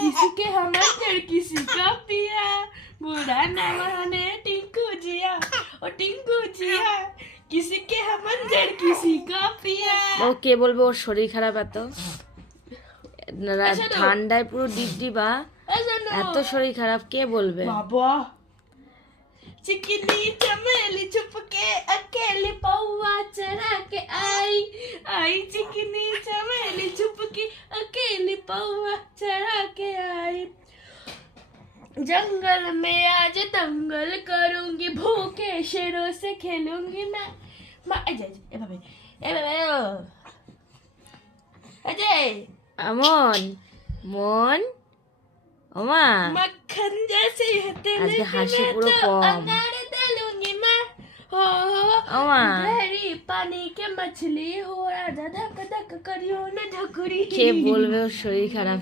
किसी के हम अंदर किसी का पिया बुरा न माने टिंकू जिया ओ टिंकू जिया किसी के हम अंदर किसी का पिया। ও কে বলবে ওর শরীর খারাপ এত ঠান্ডায় পুরো ডিপডিবা এত শরীর খারাপ কে বলবে? बाबा चिकनी चमेली छुप के अकेले पौवा चढ़ा के आई आई चिकनी चमेली छुप के अकेले पौवा चढ़ा के आई जंगल में आज दंगल करूंगी भूखे शेरों से खेलूंगी मैं अजय अजय আমন মন ওমা मक्खन जैसे আজকে হাসি পুরো কম। डालूंगी मैं हो ওমা गहरी पानी के मछली हो राजा धक धक करियो न ढकुरी কে বলবে ওর শরীর খারাপ?